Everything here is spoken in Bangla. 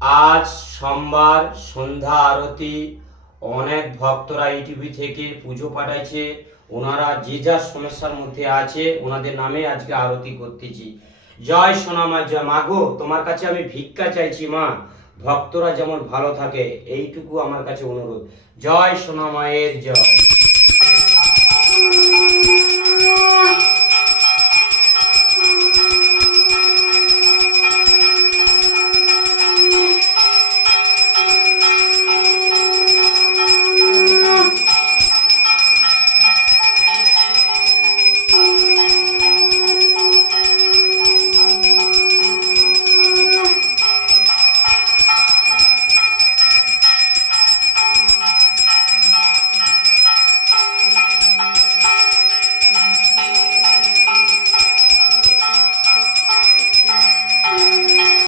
আজ সোমবার সন্ধ্যা আরতি। অনেক ভক্তরা ইউটিউব থেকে পুজো পাঠাইছে। ওনারা যে যার সমস্যার মধ্যে আছে ওনাদের নামে আজকে আরতি করতেছি। জয় সোনা মা, জয় মা গো, তোমার কাছে আমি ভিক্ষা চাইছি মা, ভক্তরা যেমন ভালো থাকে এইটুকু আমার কাছে অনুরোধ। জয় সোনা মায়ের জয়।